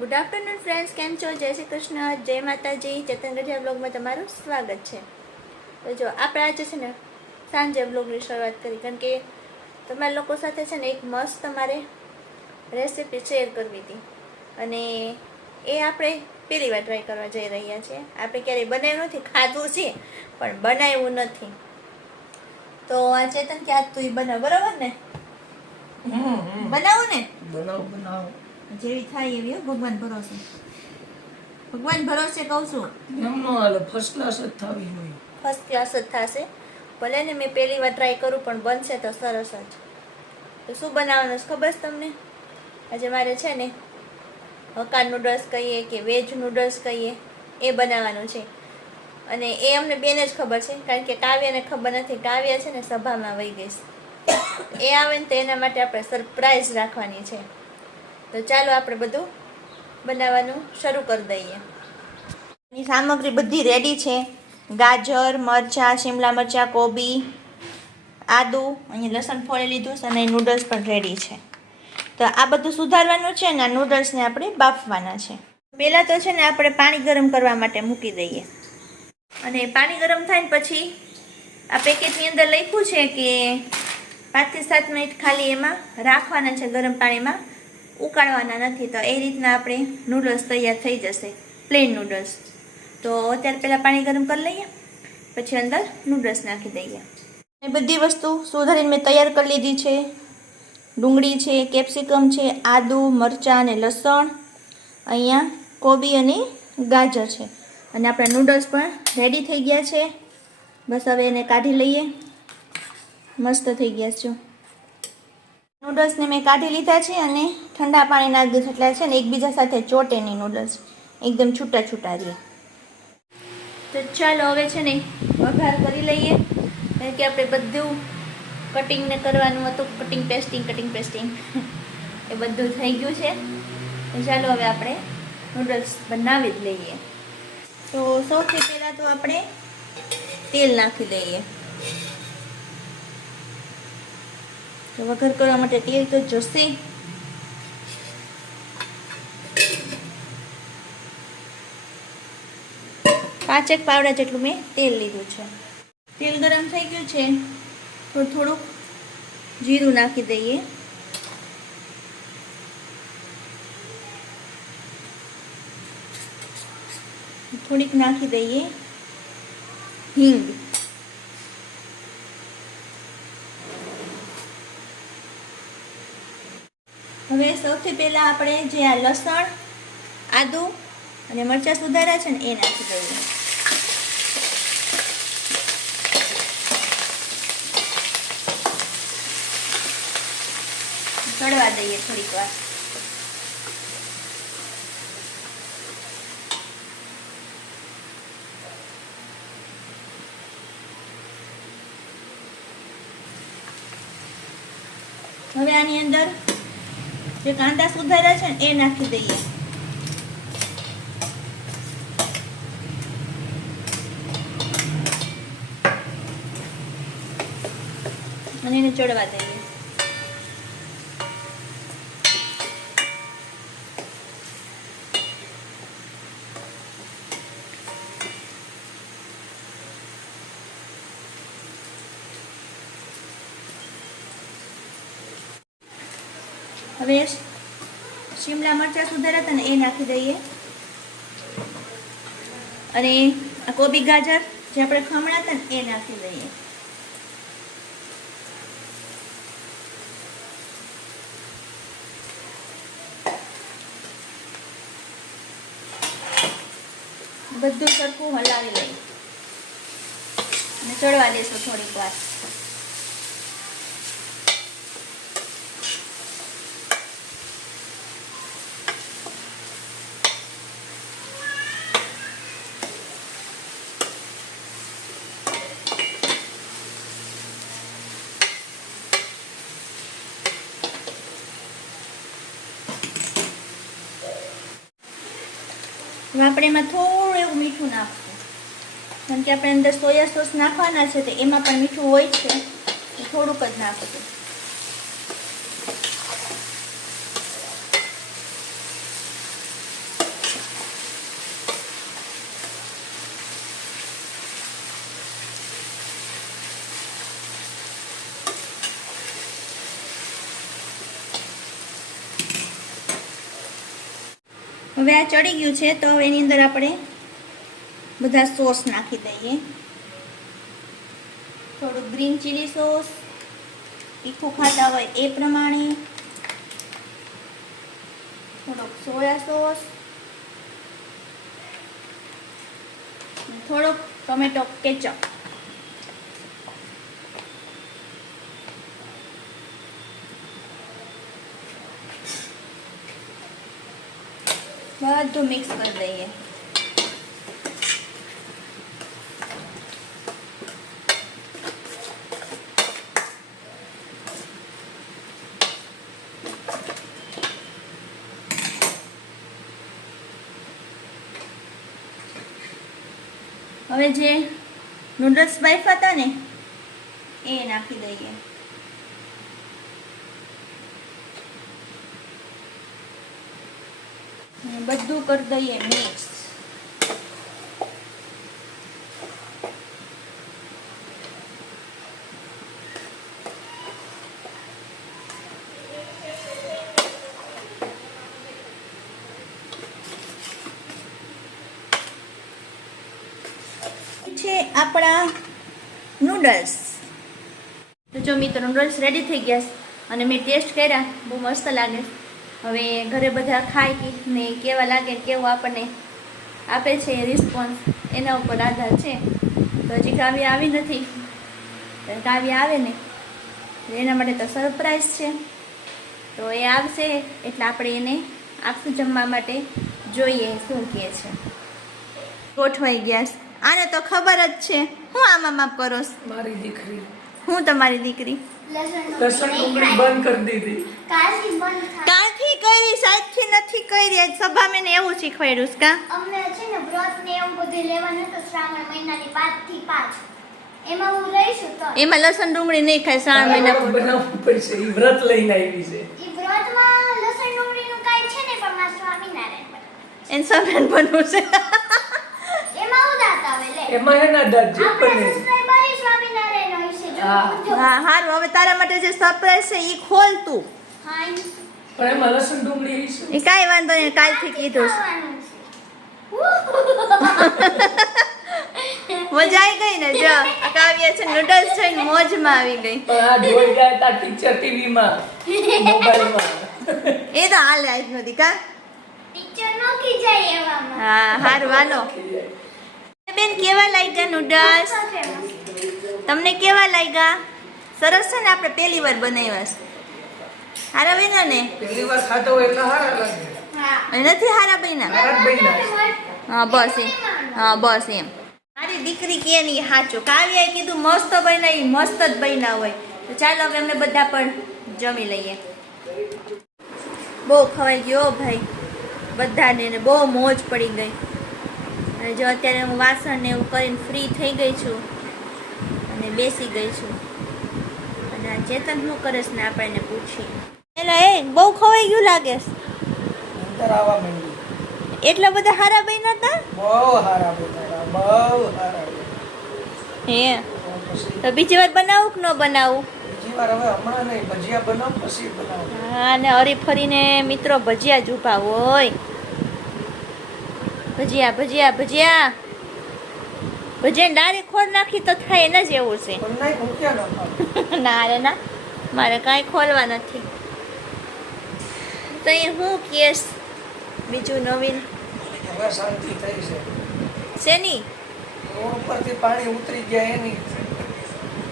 Good afternoon friends, કેમ છો? જય શ્રી કૃષ્ણ, જય માતાજી. ચેતન ગઢિયા બ્લોગમાં તમારું સ્વાગત છે. તો જો આપણે આજે છે ને સાંજે બ્લોગની શરૂઆત કરી, કારણ કે તમારા લોકો સાથે છે ને એક મસ્ત તમારે રેસીપી શેર કરવી હતી અને એ આપણે પહેલી વાર ટ્રાય કરવા જઈ રહ્યા છીએ. આપણે ક્યારેય બનાવ્યું નથી, ખાધું છે પણ બનાવ્યું નથી. તો આ ચેતન કે આજ તું એ બનાવ, બરાબર ને? બનાવું ને? બનાવ જેવી થાય એવી, ભગવાન ભરોસે. ભગવાન ભરોસે કહું છું. એમનો હાલે, ફર્સ્ટ ક્લાસ જ થવી જોઈએ. ફર્સ્ટ ક્લાસ જ થશે. ભલે ને મેં પહેલી વાર ટ્રાય કરું, પણ બનશે તો સરસ જ. તો શું બનાવવાનું છે ખબર છે તમને? આજે મારે છે ને હક્કા નૂડલ્સ કહીએ કે વેજ નૂડલ્સ કહીએ, એ બનાવવાનું છે. અને એ અમને બેને જ ખબર છે, કારણ કે કાવ્યાને ખબર નથી. કાવ્યા છે ને સભામાં વહી ગઈ છે. એ આવે ને તો એના માટે આપણે સરપ્રાઈઝ રાખવાની છે. તો ચાલો આપણે બધું બનાવવાનું શરૂ કરી દઈએ. એની સામગ્રી બધી રેડી છે. ગાજર, મરચાં, શિમલા મરચાં, કોબી, આદુ, અહીં લસણ ફોડી લીધું છે અને નૂડલ્સ પણ રેડી છે. તો આ બધું સુધારવાનું છે ને આ નૂડલ્સને આપણે બાફવાના છે. પહેલાં તો છે ને આપણે પાણી ગરમ કરવા માટે મૂકી દઈએ. અને પાણી ગરમ થાય ને પછી આ પેકેટની અંદર લખ્યું છે કે 5 થી 7 મિનિટ ખાલી એમાં રાખવાના છે, ગરમ પાણીમાં, ઉકાળવાના નથી. તો એ રીતના આપણે નૂડલ્સ તૈયાર થઈ જશે, પ્લેન નૂડલ્સ. તો અત્યારે પહેલાં પાણી ગરમ કરી લઈએ, પછી અંદર નૂડલ્સ નાખી દઈએ. એ બધી વસ્તુ સુધારીને મેં તૈયાર કરી લીધી છે. ડુંગળી છે, કેપ્સિકમ છે, આદુ, મરચાં અને લસણ, અહીંયા કોબી અને ગાજર છે. અને આપણા નૂડલ્સ પણ રેડી થઈ ગયા છે. બસ હવે એને કાઢી લઈએ. મસ્ત થઈ ગયા છે. નૂડલ્સને મેં કાઢી લીધા છે અને ઠંડા પાણી નાખી દીધું, એટલે છે ને એકબીજા સાથે ચોટે નહીં નૂડલ્સ, એકદમ છૂટા છૂટા રહે. તો ચાલો હવે છે ને વઘાર કરી લઈએ, કારણ કે આપણે બધું કટિંગને કરવાનું હતું, કટિંગ પેસ્ટિંગ એ બધું થઈ ગયું છે. તો ચાલો હવે આપણે નૂડલ્સ બનાવી જ લઈએ. તો સૌથી પહેલાં તો આપણે તેલ નાખી દઈએ. તો વઘાર કરવા માટે તેલ તો જોશે. પાંચેક પાવડા જેટલું મેં તેલ લીધું છે. તેલ ગરમ થઈ ગયું છે તો થોડુંક જીરું નાખી દઈએ. થોડીક નાખી દઈએ હિંગ. હવે સૌથી પહેલા આપણે જે આ લસણ, આદુ અને મરચાં સુધાર્યા છે ને એ નાખી દઈએ. ચડવા દઈએ થોડીક વાર. હવે આની અંદર જે કાંદા સુધાર્યા છે ને એ નાખી દઈએ. અને એને ચડવા દઈએ. હવે શિમલા મરચાં સુધાર્યા હતા ને એ નાખી દઈએ. અને આ કોબી ગાજર જે આપણે ખમણા હતા ને એ નાખી દઈએ. બધું સરખું હલાવી લઈએ અને ચડવા દઈશું થોડીક વાર. હવે આપણે એમાં થોડું એવું મીઠું નાખશું, કારણ કે આપણે અંદર સોયા સોસ નાખવાના છે તો એમાં પણ મીઠું હોય છે, થોડુંક જ નાખશું. હવે આ ચડી ગયું છે તો હવે એની અંદર આપણે બધા સોસ નાખી દઈએ. થોડું ગ્રીન ચીલી સોસ, તીખું ખાતા હોય એ પ્રમાણે, થોડોક સોયા સોસ, થોડોક ટોમેટો કેચઅપ. બધું મિક્સ કરી દઈએ. હવે જે નૂડલ્સ બાફ્યા હતા ને એ નાખી દઈએ. અને બધું કરી દઈએ મિક્સ. છે આપણા નૂડલ્સ. તો જો મિત્રો નૂડલ્સ રેડી થઈ ગયા છે અને મેં ટેસ્ટ કર્યા, બહુ મસ્ત લાગે. હવે ઘરે બધા ખાય કે ને કેવા લાગે, કેવું આપણને આપે છે રિસ્પોન્સ, એના ઉપર આધાર છે. તો હજી કાવ્ય આવી નથી, કાવ્ય આવે ને એના માટે તો સરપ્રાઈઝ છે. તો એ આવશે એટલે આપણે એને આપશું જમવા માટે. જોઈએ શું કહે છે. ગોઠવાઈ ગયા છે. આને તો ખબર જ છે. હું આમાં માપ કરો? મારી દીકરી. હું તમારી દીકરી? લસણ ડુંગળી બંધ કરી દીધી. કાંથી કરી? સાચી નથી કરી. આજ સભા મેં એવું શીખવાડ્યું છે કા? અમને છે ને વ્રત ને એવું બધું લેવાનું હતું શ્રાવણ મહિનાની 5 થી 5. એમાં હું રહીશું તો એમાં લસણ ડુંગળી નહીં ખાય શ્રાવણ મહિના પૂરતું. બનાવવું પડશે. ઈ વ્રત લઈને આવી છે. ઈ વ્રતમાં લસણ ડુંગળીનું કાઈ છે ને પણ માં સ્વામિનારાયણ બને. એને સફેદ બનવું છે. એમાં ઉદાત આવે લે. એમાં એના દાદ જે આપણા બને. સબસ્ક્રાઇબર સ્વામિનારાયણ હોય છે જો હા. પૂછજો. હા હારું. હવે તારા માટે જે સરપ્રાઈઝ છે ઈ ખોલ તું. હા પણ એમાં લસણ ડુંગળી આવી છે. એ કાંઈ વાંધો નહીં, કાલથી કીધું છે. ખાવાનું છે. મજા આવી ગઈ ને? જો આ કાવ્ય છે નૂડલ્સ જોઈને મોજમાં આવી ગઈ. પણ આ જોઈ ગયા તા ટીચર ટીવી માં, મોબાઈલમાં. એ તો હાલે આજ નથી કા? ટીચર નો કી જાય એવામાં. હા હારું હાલો. બેન કેવા લાગ્યા નૂડલ્સ? તમને કેવા લાગ્યા? સરસ છે ને? આપણે પહેલી વાર બનાવ્યા છે. હારા બન્યા ને? પહેલી વાર ખાતો હોય એટલે હારા લાગે. હા. એ નથી હારા બન્યા? હારા જ બન્યા. હા બસ એમ. હા બસ એમ. મારી દીકરી કે નહીં સાચું. કાવ્યાએ કીધું મસ્ત બન્યા, ઈ મસ્ત જ બન્યા હોય. તો ચાલો હવે અમે બધા પણ જમી લઈએ. બહુ ખવાઈ ગયો ભાઈ બધાને, ને બહુ મોજ પડી ગઈ. અને જો અત્યારે હું વાસણ ને એવું કરીને ફ્રી થઈ ગઈ છું અને બેસી ગઈ છું. અને આ ચેતન શું કરે છે ને આપણે એને પૂછીએ. એલા એ બહુ ખવાઈ ગયું લાગે છે. અંદર આવવા માંડી. એટલા બધા હારા બન્યા હતા? બહુ હારા બન્યા. બહુ હારા બન્યા. હે તો પછી તો બીજી વાર બનાવું કે ન બનાવું? બીજી વાર હવે હમણાં નહીં, ભજીયા બનાવ પછી બનાવ. હા ને હરી ફરીને મિત્રો ભજીયા જ ઊભા હોય. ભજીયા ભજીયા ભજીયા ભજીયા ડાયરેક્ટ ખોલ નાખી તો થાય એના જ એવું છે. પણ નહીં ભૂખ્યા ન ખાવ. ના રે ના, મારે કાંઈ ખોલવા નથી. તો એ હું કેસ બીજું નવીન હવે શાંતિ થઈ છે. શેની? રોડ ઉપરથી પાણી ઉતરી ગયા એની.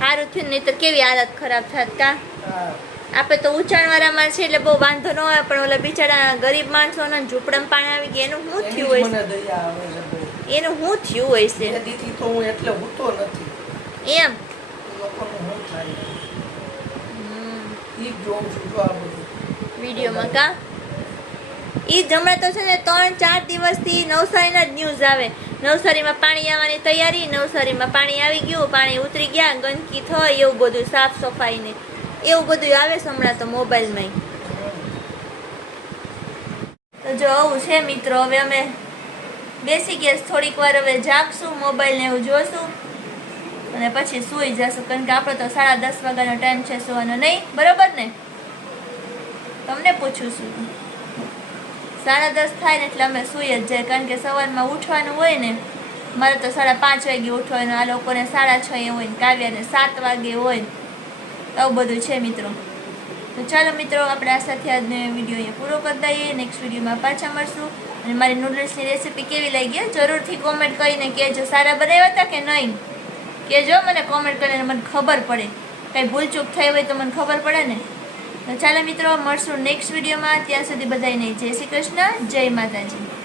સારું થયું, નહીં તો કેવી હાલત ખરાબ થાત કા? હા. આપણે તો ઊંચાણવાળામાં છે એટલે બહુ વાંધો ન હોય, પણ ઓલા બિચારા ગરીબ માણસોને ઝૂંપડામાં પાણી આવી ગયા એનું શું એની થયું જ હોય મને દયા આવે છે બહુ. છે? એનું શું થયું હોય છે એ દીદી તો હું એટલે હૂતો નથી. એમ? એ લોકોનું શું થાય હમ. ઈ જ જોઉં છું જો આ બધું. વિડીયોમાં કા? ઈ જ હમણાં તો છે ને 3-4 દિવસથી નવસારીના જ ન્યૂઝ આવે. નવસારીમાં પાણી આવવાની તૈયારી, નવસારીમાં પાણી આવી ગયું, પાણી ઉતરી ગયા, ગંદકી થઈ, એવું બધું સાફ સફાઈ ને એવું બધું આવે છે હમણાં તો મોબાઈલમાં. તો જો આવું છે મિત્રો. હવે અમે બેસી ગયા, થોડીક વાર હવે જાગશું, મોબાઈલ ને એવું જોશું અને પછી સૂઈ જશું, કારણ કે આપણો તો 10:30 વાગ્યાનો ટાઈમ છે સુવાનો. નહીં બરોબર ને? તમને પૂછું છું. 10:30 થાય ને એટલે અમે સૂઈ જ જાય, કારણ કે સવારમાં ઉઠવાનું હોય ને. મારે તો 5:30 વાગે ઉઠવાનું, આ લોકોને 6:30 હોય ને કાવ્યાને 7 વાગે હોય. આવું બધું છે મિત્રો. તો ચાલો મિત્રો, આપણે આ સાથે આજનો વિડીયો અહીંયા પૂરો કરી દઈએ. નેક્સ્ટ વિડીયોમાં પાછા મળશું. અને મારી નૂડલ્સની રેસીપી કેવી લાગી જરૂરથી કોમેન્ટ કરીને કહેજો. સારા બનાવ્યા હતા કે નહીં કહેજો મને કોમેન્ટ કરીને, મને ખબર પડે. કંઈ ભૂલચૂક થઈ હોય તો મને ખબર પડે ને. તો ચાલો મિત્રો, મળશું નેક્સ્ટ વિડીયોમાં. ત્યાં સુધી બધાને જય શ્રી કૃષ્ણ, જય માતાજી.